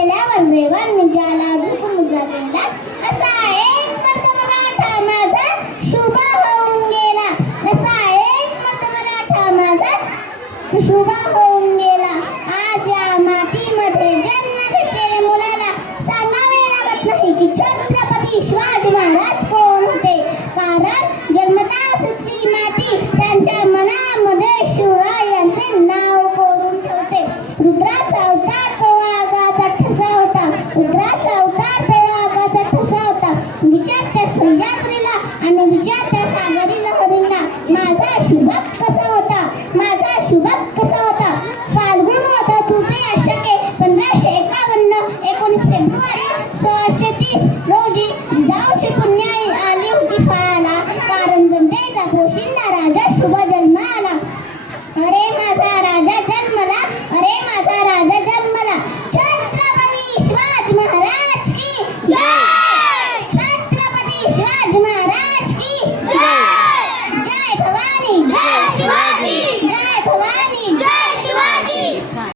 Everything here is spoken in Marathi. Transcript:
केल्यावर देवांनी ज्याला रूप मुद्रा केला असा एक मत मराठा माझा शुभ होऊन गेला, असा एक मत मराठा माझा शुभ